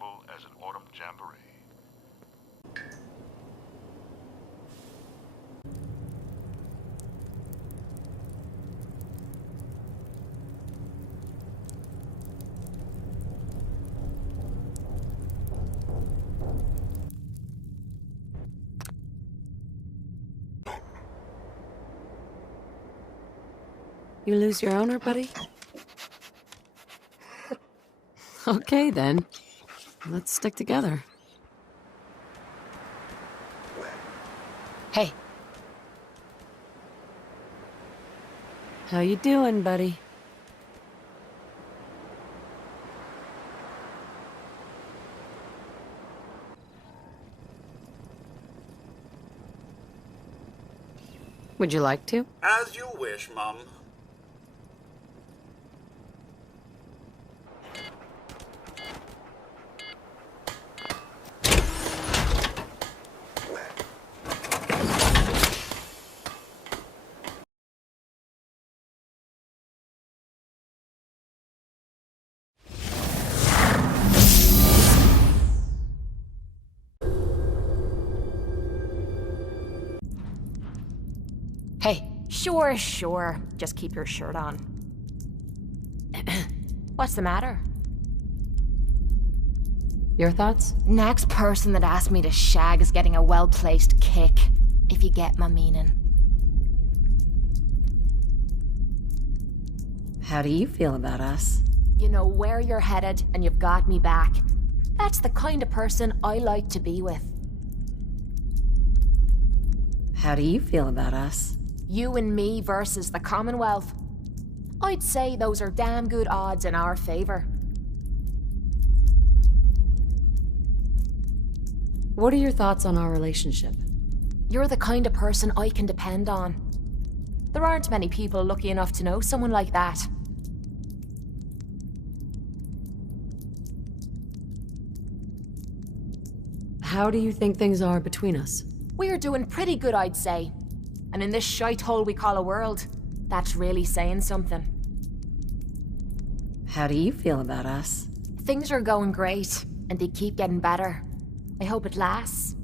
simple as an autumn jamboree. You lose your owner, buddy? Okay, then. Let's stick together. Hey. How you doing, buddy? Would you like to? As you wish, Mum. Hey. Sure, sure. Just keep your shirt on. What's the matter? Your thoughts? Next person that asks me to shag is getting a well-placed kick, if you get my meaning. How do you feel about us? You know where you're headed, and you've got me back. That's the kind of person I like to be with. How do you feel about us? You and me versus the Commonwealth. I'd say those are damn good odds in our favor. What are your thoughts on our relationship? You're the kind of person I can depend on. There aren't many people lucky enough to know someone like that. How do you think things are between us? We're doing pretty good, I'd say. And in this shite hole we call a world, that's really saying something. How do you feel about us? Things are going great, and they keep getting better. I hope it lasts.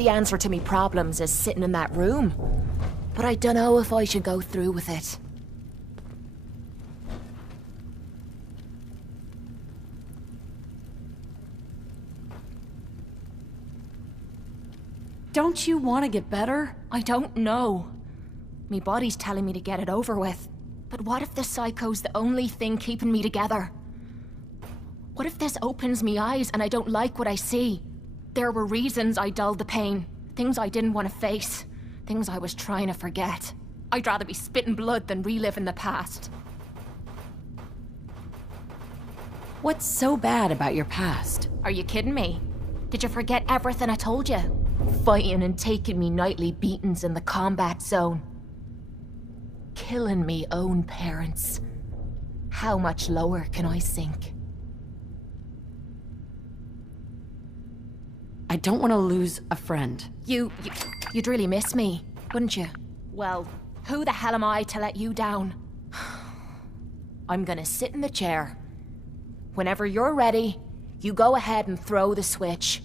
the answer to me problems is sitting in that room. But I don't know if I should go through with it. Don't you want to get better? I don't know. Me body's telling me to get it over with. But what if the psycho's the only thing keeping me together? What if this opens me eyes and I don't like what I see? There were reasons I dulled the pain. Things I didn't want to face. Things I was trying to forget. I'd rather be spitting blood than reliving the past. What's so bad about your past? Are you kidding me? Did you forget everything I told you? Fighting and taking me nightly beatings in the combat zone. Killing me own parents. How much lower can I sink? I don't want to lose a friend. You'd really miss me, wouldn't you? Well, who the hell am I to let you down? I'm gonna sit in the chair. Whenever you're ready, you go ahead and throw the switch.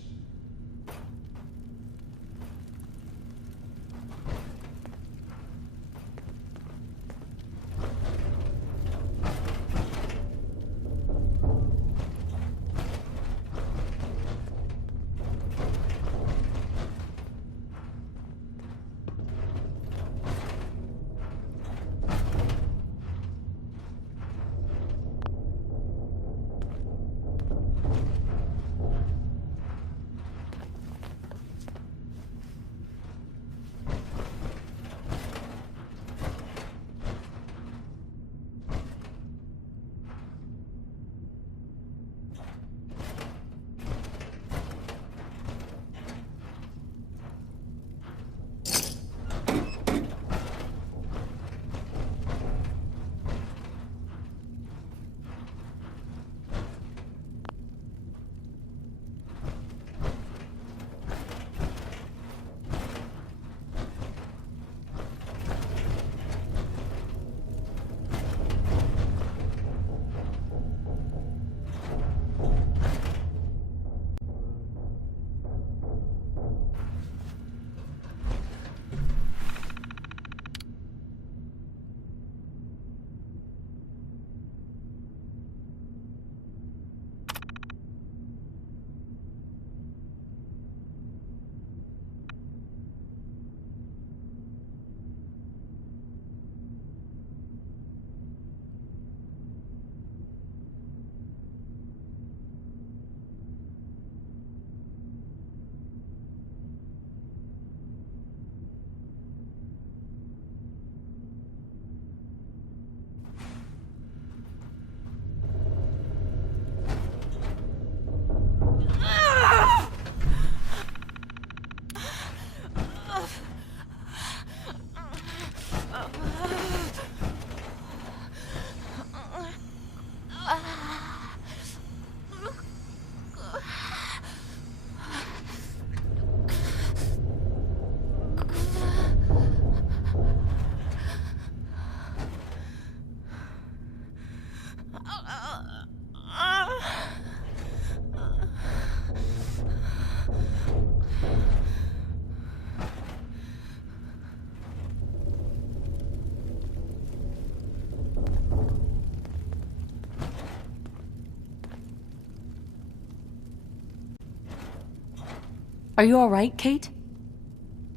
Are you all right, Cait?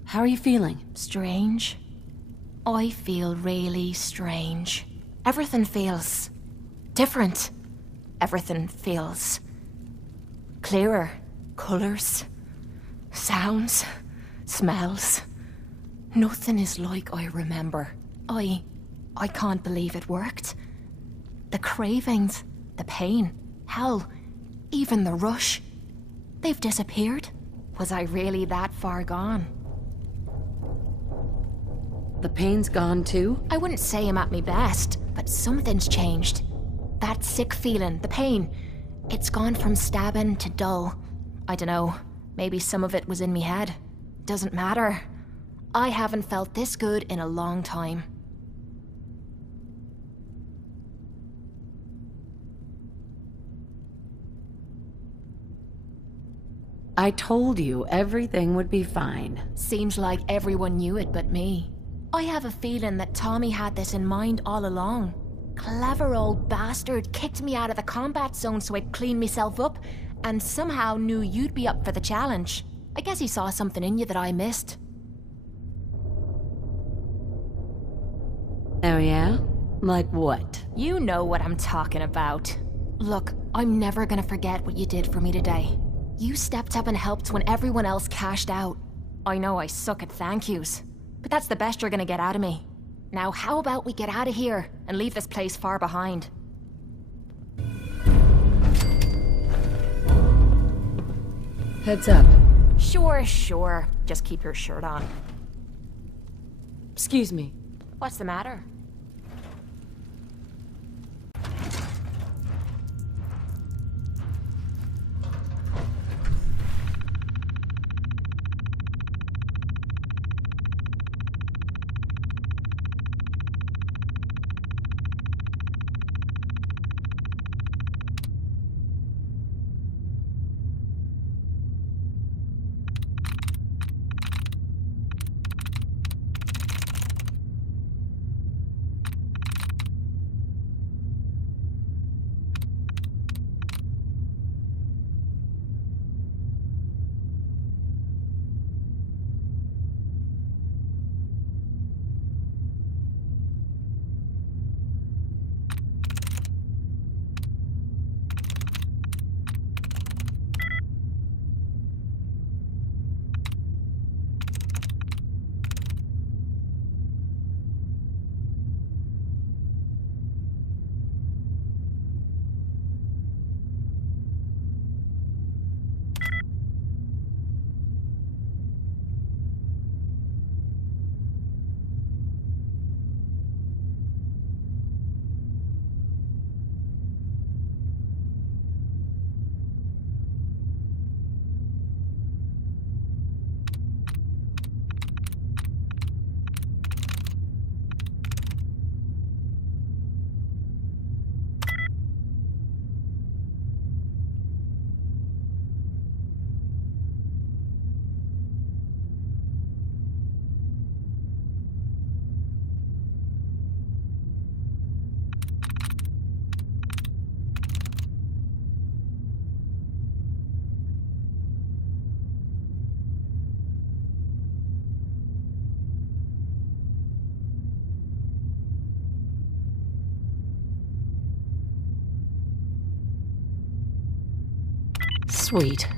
How are you feeling? Strange. I feel really strange. Everything feels different. Everything feels clearer. Colors, sounds, smells. Nothing is like I remember. I can't believe it worked. The cravings, the pain, hell, even the rush. They've disappeared. Was I really that far gone? The pain's gone too? I wouldn't say I'm at my best, but something's changed. That sick feeling, the pain, it's gone from stabbing to dull. I dunno, maybe some of it was in me head. Doesn't matter. I haven't felt this good in a long time. I told you everything would be fine. Seems like everyone knew it but me. I have a feeling that Tommy had this in mind all along. Clever old bastard kicked me out of the combat zone so I'd clean myself up, and somehow knew you'd be up for the challenge. I guess he saw something in you that I missed. Oh yeah? Like what? You know what I'm talking about. Look, I'm never gonna forget what you did for me today. You stepped up and helped when everyone else cashed out. I know I suck at thank yous, but that's the best you're gonna get out of me. Now how about we get out of here and leave this place far behind? Heads up. Sure. Just keep your shirt on. Excuse me. What's the matter? Sweet.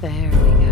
There we go.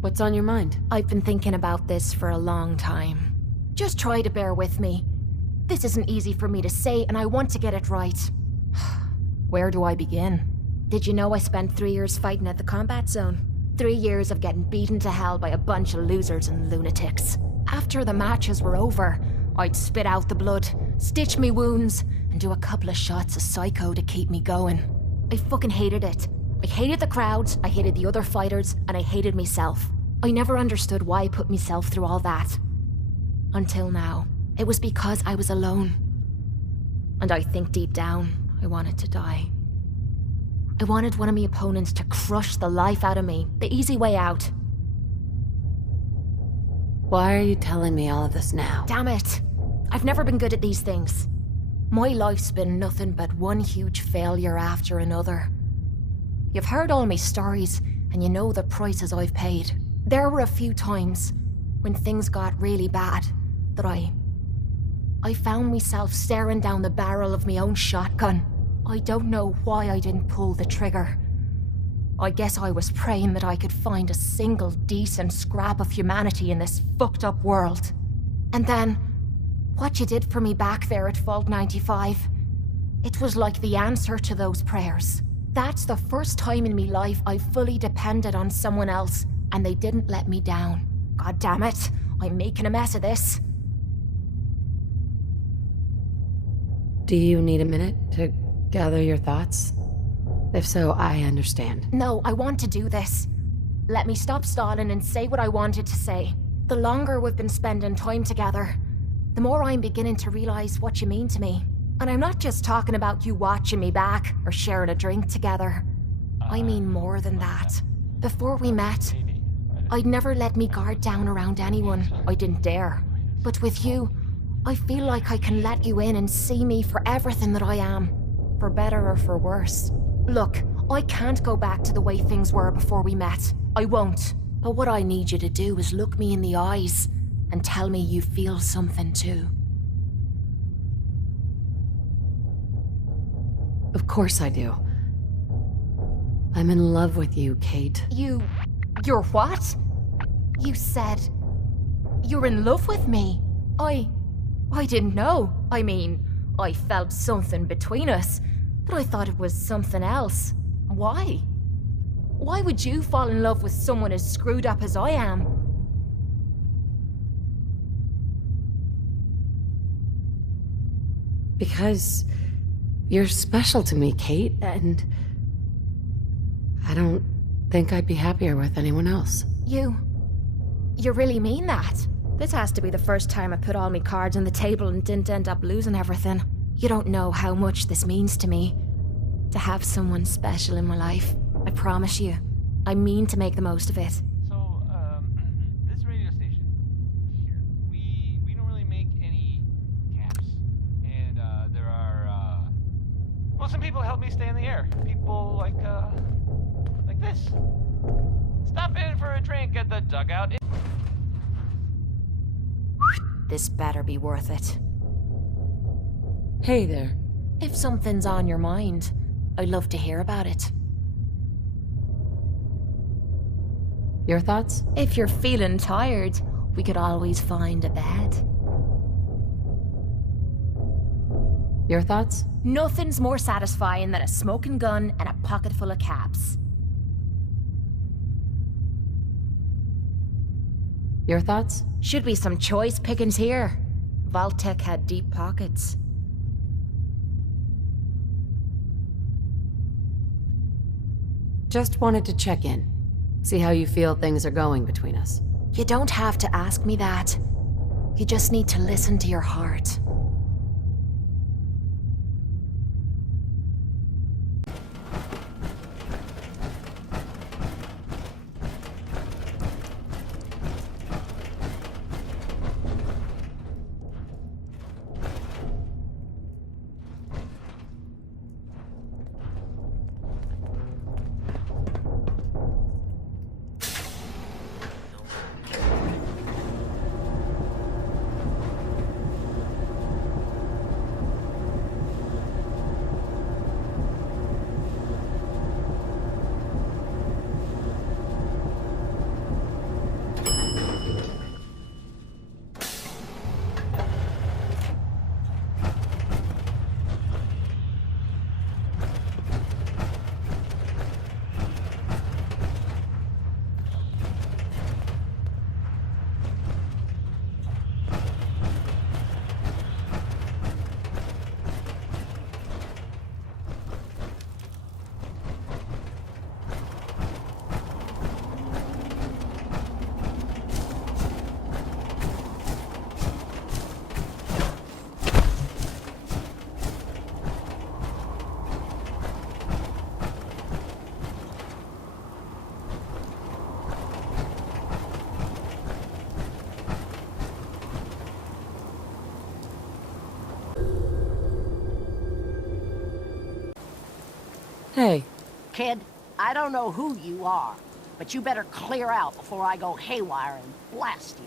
What's on your mind? I've been thinking about this for a long time. Just try to bear with me. This isn't easy for me to say, and I want to get it right. Where do I begin? Did you know I spent 3 years fighting at the combat zone? 3 years of getting beaten to hell by a bunch of losers and lunatics. After the matches were over, I'd spit out the blood, stitch me wounds, and do a couple of shots of psycho to keep me going. I fucking hated it. I hated the crowds, I hated the other fighters, and I hated myself. I never understood why I put myself through all that. Until now. It was because I was alone. And I think deep down, I wanted to die. I wanted one of my opponents to crush the life out of me, the easy way out. Why are you telling me all of this now? Damn it. I've never been good at these things. My life's been nothing but one huge failure after another. You've heard all my stories, and you know the prices I've paid. There were a few times, when things got really bad, that I found myself staring down the barrel of my own shotgun. I don't know why I didn't pull the trigger. I guess I was praying that I could find a single decent scrap of humanity in this fucked up world. And then, what you did for me back there at Vault 95, it was like the answer to those prayers. That's the first time in me life I fully depended on someone else, and they didn't let me down. God damn it, I'm making a mess of this. Do you need a minute to gather your thoughts? If so, I understand. No, I want to do this. Let me stop stalling and say what I wanted to say. The longer we've been spending time together, the more I'm beginning to realize what you mean to me. And I'm not just talking about you watching me back or sharing a drink together. I mean more than that. Before we met, I'd never let me guard down around anyone. I didn't dare. But with you, I feel like I can let you in and see me for everything that I am. For better or for worse. Look, I can't go back to the way things were before we met. I won't. But what I need you to do is look me in the eyes and tell me you feel something too. Of course I do. I'm in love with you, Cait. You're what? You said... You're in love with me? I didn't know. I mean, I felt something between us, but I thought it was something else. Why? Why would you fall in love with someone as screwed up as I am? Because you're special to me, Cait, and I don't think I'd be happier with anyone else. You really mean that? This has to be the first time I put all my cards on the table and didn't end up losing everything. You don't know how much this means to me. To have someone special in my life. I promise you. I mean to make the most of it. So, this radio station here, we don't really make any caps. And, there are, well, some people help me stay in the air. People like this. Stop in for a drink at the dugout. This better be worth it. Hey there. If something's on your mind, I'd love to hear about it. Your thoughts? If you're feeling tired, we could always find a bed. Your thoughts? Nothing's more satisfying than a smoking gun and a pocket full of caps. Your thoughts? Should be some choice pickings here. Vault-Tec had deep pockets. Just wanted to check in. See how you feel things are going between us. You don't have to ask me that. You just need to listen to your heart. Hey. Kid, I don't know who you are, but you better clear out before I go haywire and blast you.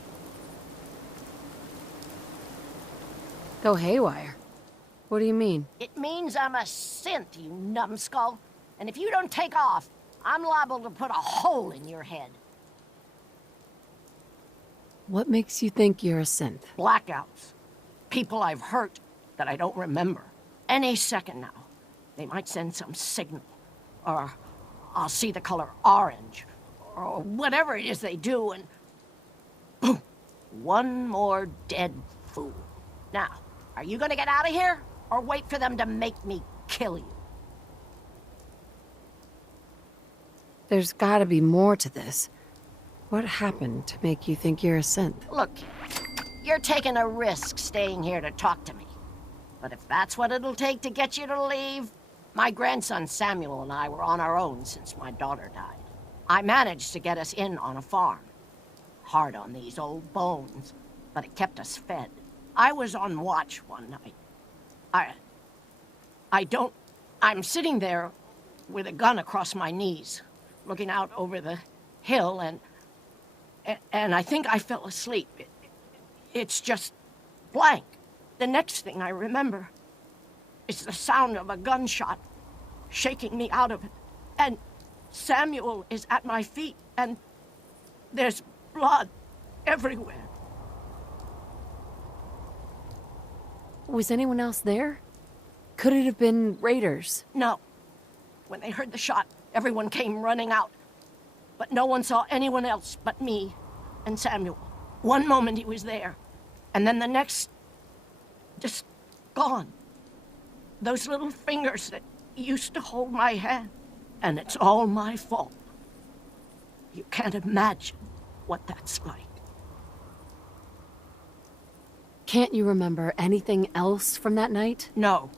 Go haywire? What do you mean? It means I'm a synth, you numbskull. And if you don't take off, I'm liable to put a hole in your head. What makes you think you're a synth? Blackouts. People I've hurt that I don't remember. Any second now, they might send some signal. Or I'll see the color orange. Or whatever it is they do, and boom! One more dead fool. Now, are you gonna get out of here? Or wait for them to make me kill you? There's gotta be more to this. What happened to make you think you're a synth? Look, you're taking a risk staying here to talk to me. But if that's what it'll take to get you to leave, my grandson Samuel and I were on our own since my daughter died. I managed to get us in on a farm. Hard on these old bones, but it kept us fed. I was on watch one night. I'm sitting there with a gun across my knees, looking out over the hill, and I think I fell asleep. It's just blank. The next thing I remember is the sound of a gunshot shaking me out of it. And Samuel is at my feet, and there's blood everywhere. Was anyone else there? Could it have been raiders? No. When they heard the shot, everyone came running out. But no one saw anyone else but me and Samuel. One moment he was there, and then the next, just gone. Those little fingers that used to hold my hand. And it's all my fault. You can't imagine what that's like. Can't you remember anything else from that night? No.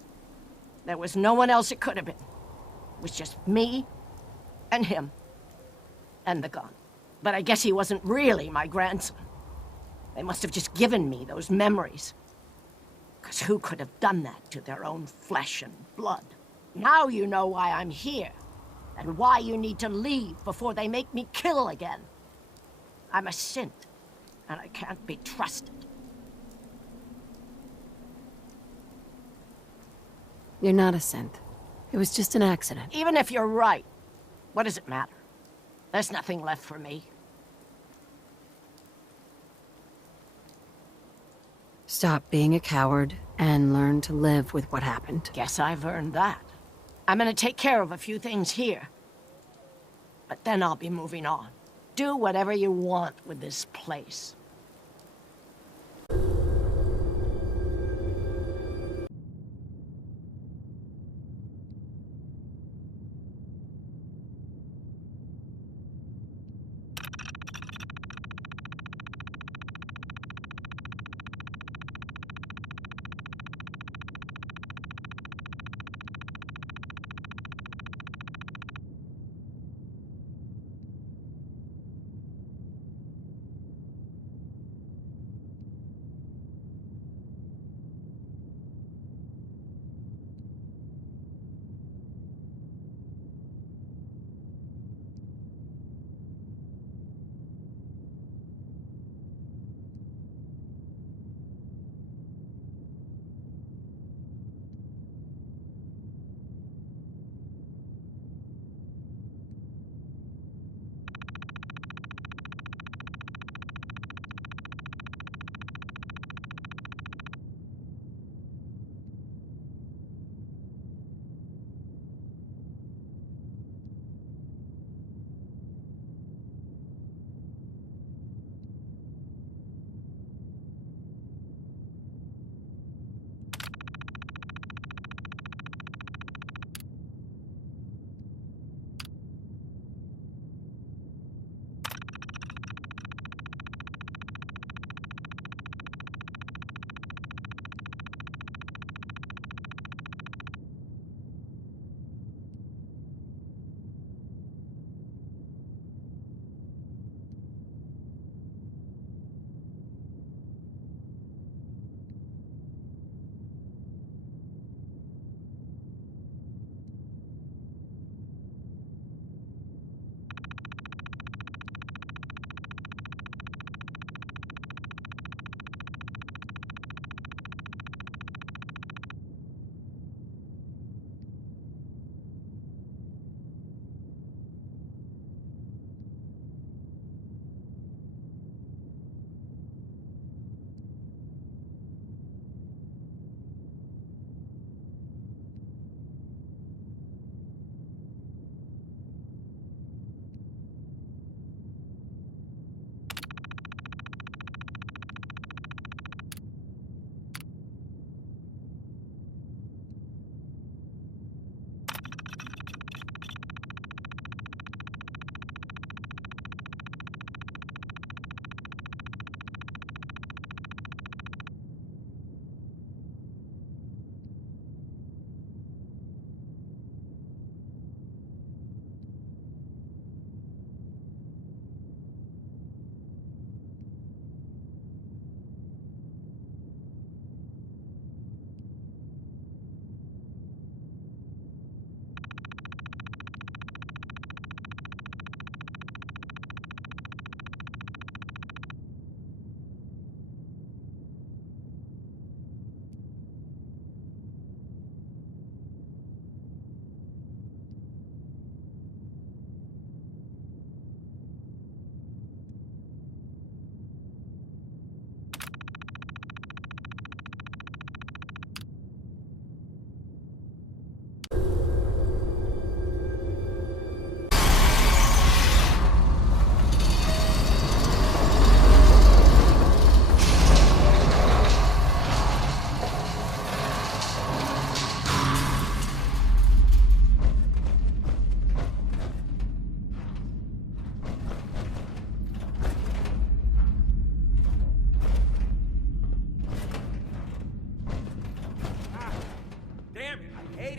There was no one else it could have been. It was just me and him and the gun. But I guess he wasn't really my grandson. They must have just given me those memories. Because who could have done that to their own flesh and blood? Now you know why I'm here. And why you need to leave before they make me kill again. I'm a synth, and I can't be trusted. You're not a synth. It was just an accident. Even if you're right, what does it matter? There's nothing left for me. Stop being a coward and learn to live with what happened. Guess I've earned that. I'm gonna take care of a few things here. But then I'll be moving on. Do whatever you want with this place.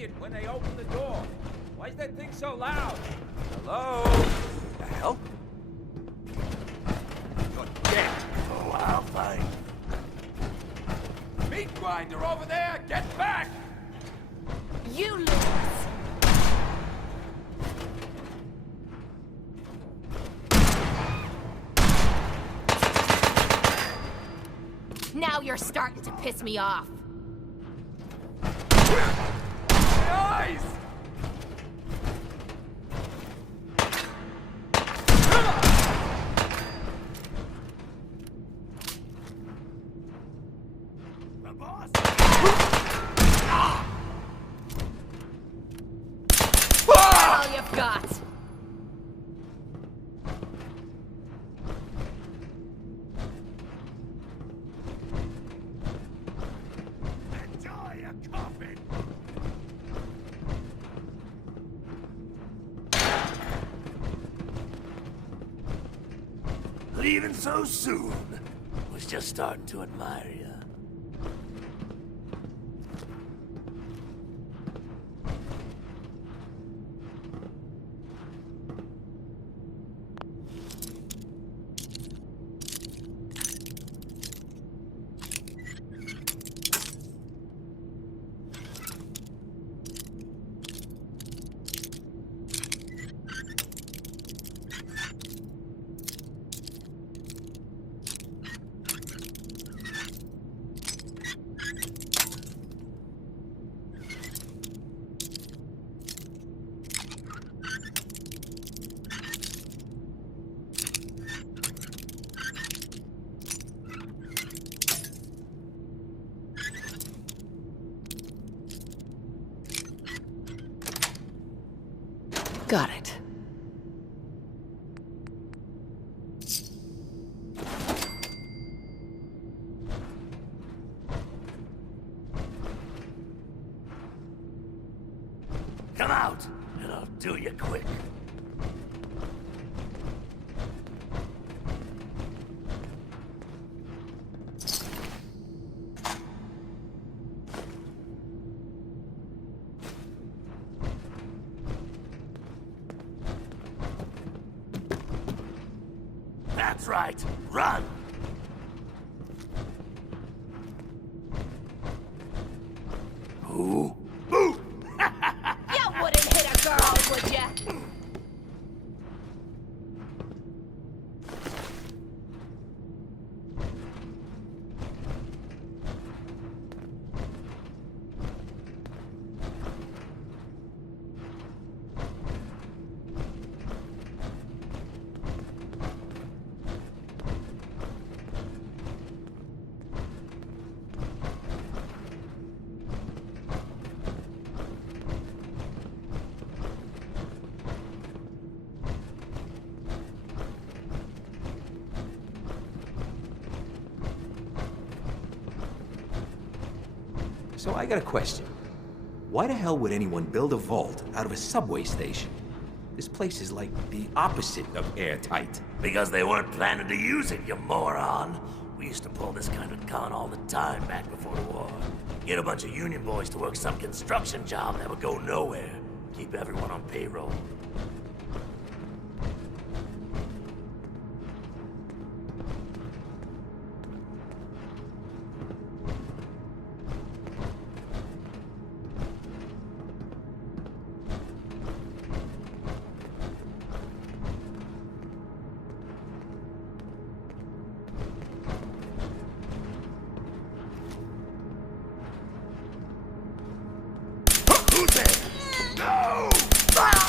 it when they open the door. Why is that thing so loud? Hello? The hell? You're dead. Oh, I'll find. Meat grinder over there, get back! You lose! Now you're starting to piss me off. My eyes! The boss! That's all you've got. Enjoy a coffin! Leaving so soon? Was just starting to admire you. Got it. Come out, and I'll do you quick. That's right. Run! Who? Move! You wouldn't hit a girl, would ya? So I got a question. Why the hell would anyone build a vault out of a subway station? This place is like the opposite of airtight. Because they weren't planning to use it, you moron. We used to pull this kind of con all the time back before the war. Get a bunch of union boys to work some construction job that would go nowhere. Keep everyone on payroll. Who's there? No! Ah!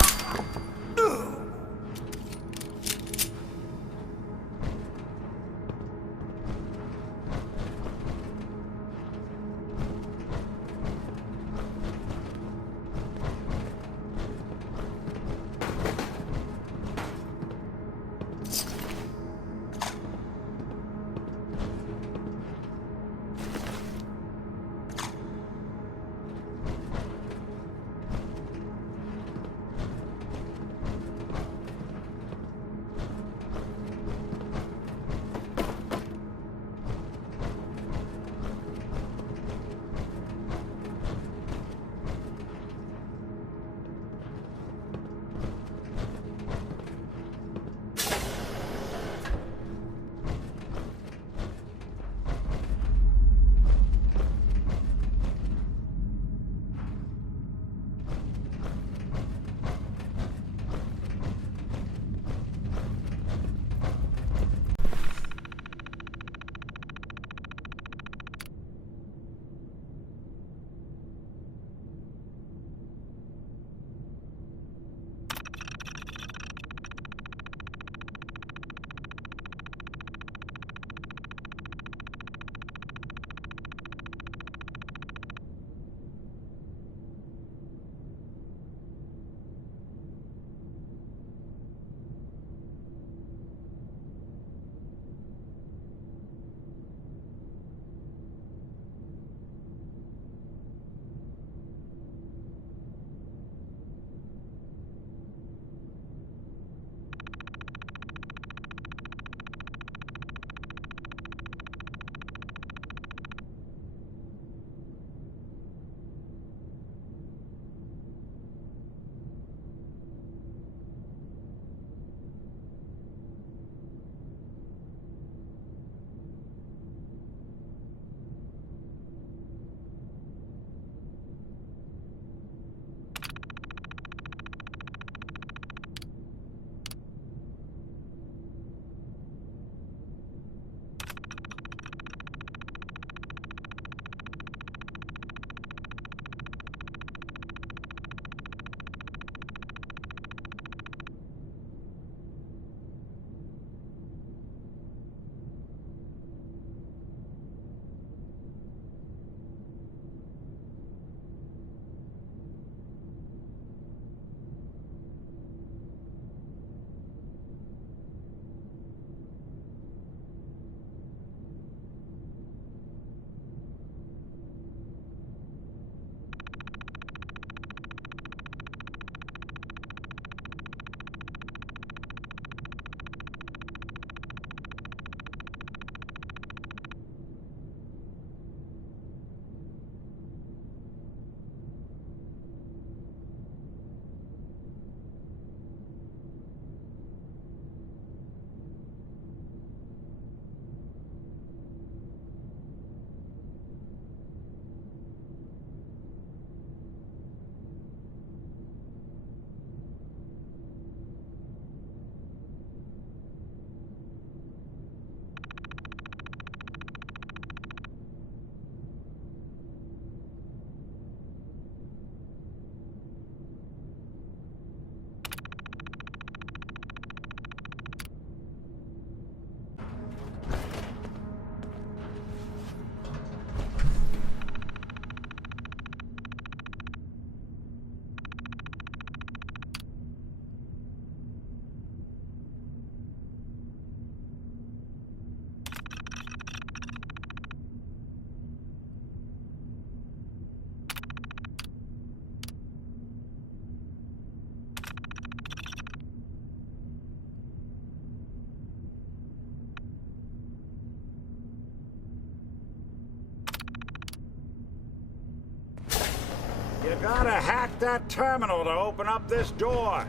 You gotta hack that terminal to open up this door.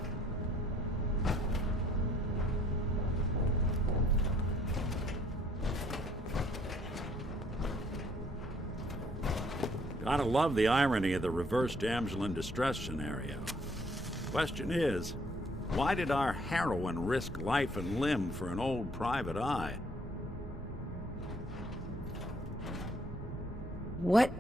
Gotta love the irony of the reverse damsel in distress scenario. Question is, why did our heroine risk life and limb for an old private eye? What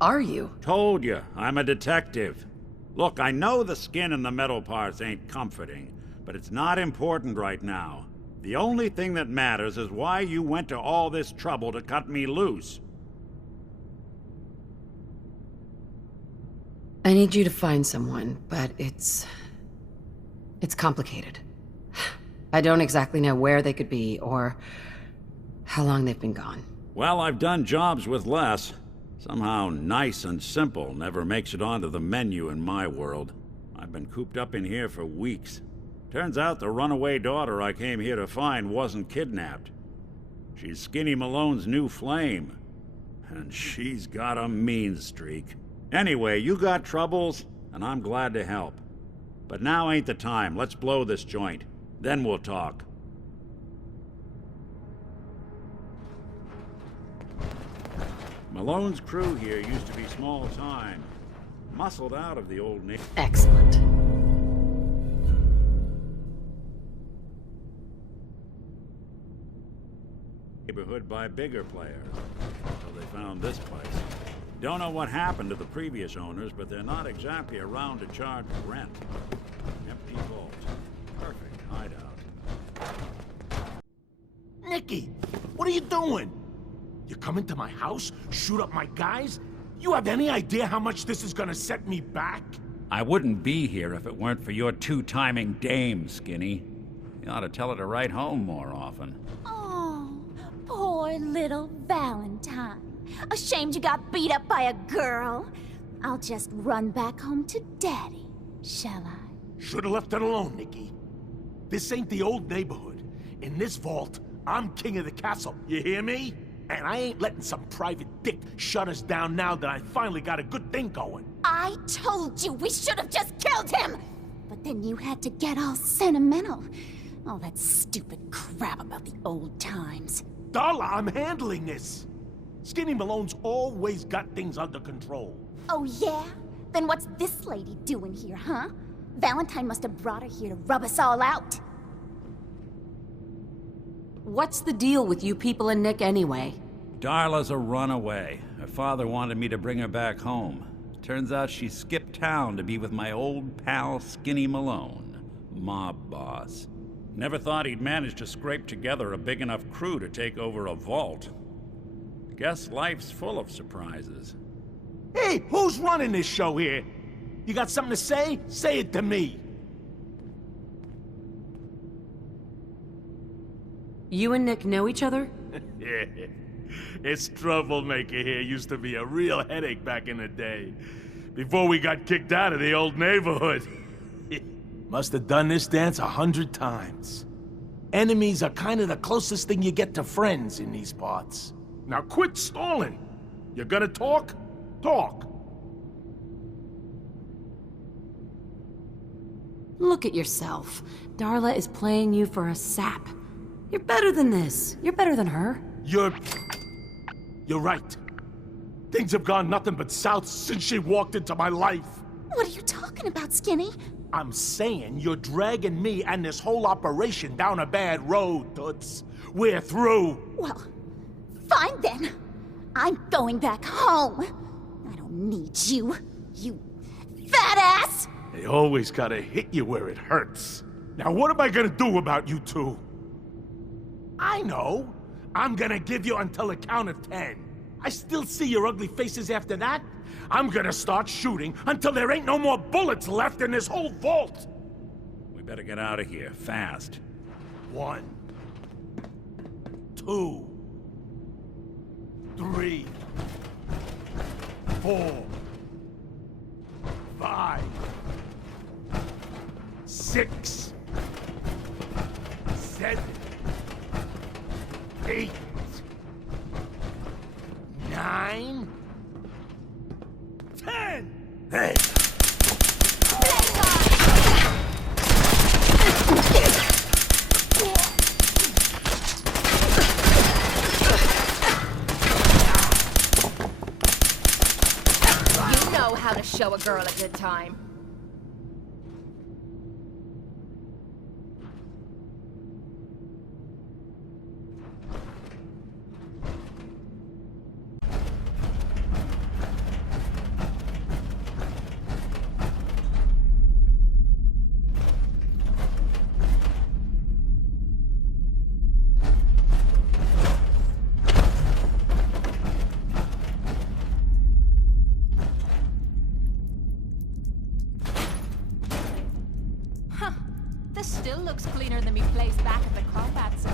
are you? Told you, I'm a detective. Look, I know the skin and the metal parts ain't comforting, but it's not important right now. The only thing that matters is why you went to all this trouble to cut me loose. I need you to find someone, but it's complicated. I don't exactly know where they could be or how long they've been gone. Well, I've done jobs with less. Somehow nice and simple never makes it onto the menu in my world. I've been cooped up in here for weeks. Turns out the runaway daughter I came here to find wasn't kidnapped. She's Skinny Malone's new flame. And she's got a mean streak. Anyway, you got troubles, and I'm glad to help. But now ain't the time. Let's blow this joint. Then we'll talk. Malone's crew here used to be small time. Muscled out of the old Excellent. neighborhood by bigger players. So they found this place. Don't know what happened to the previous owners, but they're not exactly around to charge rent. Empty vault. Perfect hideout. Nicky, what are you doing? You come into my house, shoot up my guys? You have any idea how much this is gonna set me back? I wouldn't be here if it weren't for your two-timing dame, Skinny. You ought to tell her to write home more often. Oh, poor little Valentine. Ashamed you got beat up by a girl? I'll just run back home to Daddy, shall I? Should've left it alone, Nicky. This ain't the old neighborhood. In this vault, I'm king of the castle, you hear me? And I ain't letting some private dick shut us down now that I finally got a good thing going. I told you we should have just killed him! But then you had to get all sentimental. All that stupid crap about the old times. Darla, I'm handling this. Skinny Malone's always got things under control. Oh yeah? Then what's this lady doing here, huh? Valentine must have brought her here to rub us all out. What's the deal with you people and Nick anyway? Darla's a runaway. Her father wanted me to bring her back home. Turns out she skipped town to be with my old pal Skinny Malone, mob boss. Never thought he'd manage to scrape together a big enough crew to take over a vault. Guess life's full of surprises. Hey, who's running this show here? You got something to say? Say it to me. You and Nick know each other? Yeah. This troublemaker here used to be a real headache back in the day. Before we got kicked out of the old neighborhood. Must have done this dance 100 times. Enemies are kind of the closest thing you get to friends in these parts. Now quit stalling. You gonna talk? Talk. Look at yourself. Darla is playing you for a sap. You're better than this. You're better than her. You're right. Things have gone nothing but south since she walked into my life. What are you talking about, Skinny? I'm saying you're dragging me and this whole operation down a bad road, Toots. We're through. Well, fine then. I'm going back home. I don't need you, you fat ass! They always gotta hit you where it hurts. Now what am I gonna do about you two? I know. I'm gonna give you until the count of 10. I still see your ugly faces after that. I'm gonna start shooting until there ain't no more bullets left in this whole vault. We better get out of here, fast. 1, 2, 3, 4, 5, 6, 7, 8, 9, 10! Hey! You know how to show a girl a good time. This still looks cleaner than me place back at the combat zone.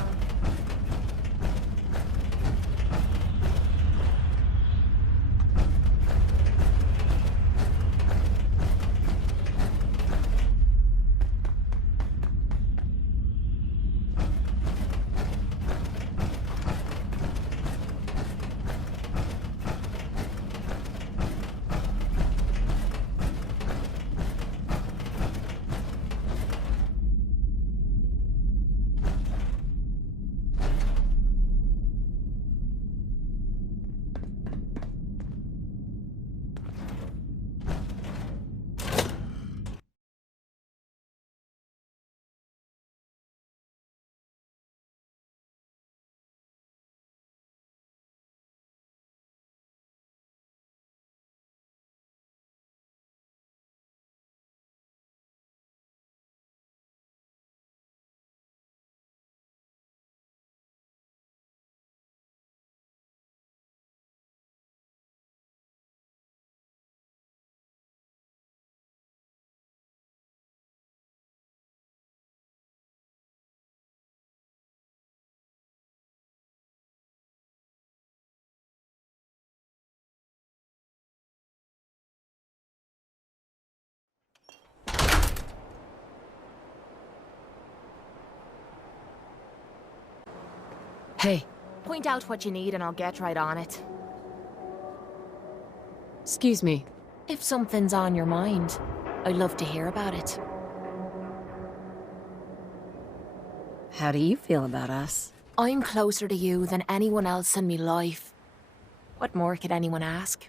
Hey. Point out what you need and I'll get right on it. Excuse me. If something's on your mind, I'd love to hear about it. How do you feel about us? I'm closer to you than anyone else in me life. What more could anyone ask?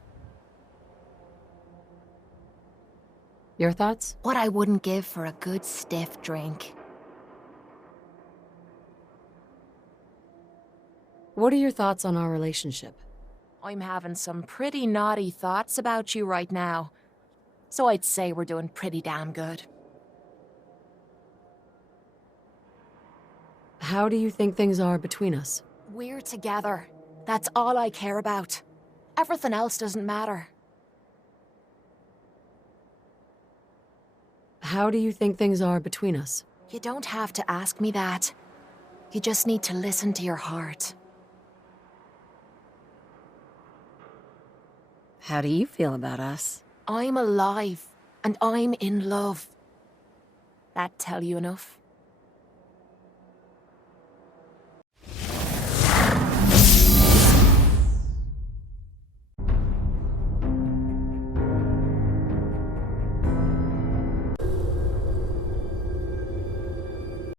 Your thoughts? What I wouldn't give for a good stiff drink. What are your thoughts on our relationship? I'm having some pretty naughty thoughts about you right now. So I'd say we're doing pretty damn good. How do you think things are between us? We're together. That's all I care about. Everything else doesn't matter. How do you think things are between us? You don't have to ask me that. You just need to listen to your heart. How do you feel about us? I'm alive, and I'm in love. That tell you enough?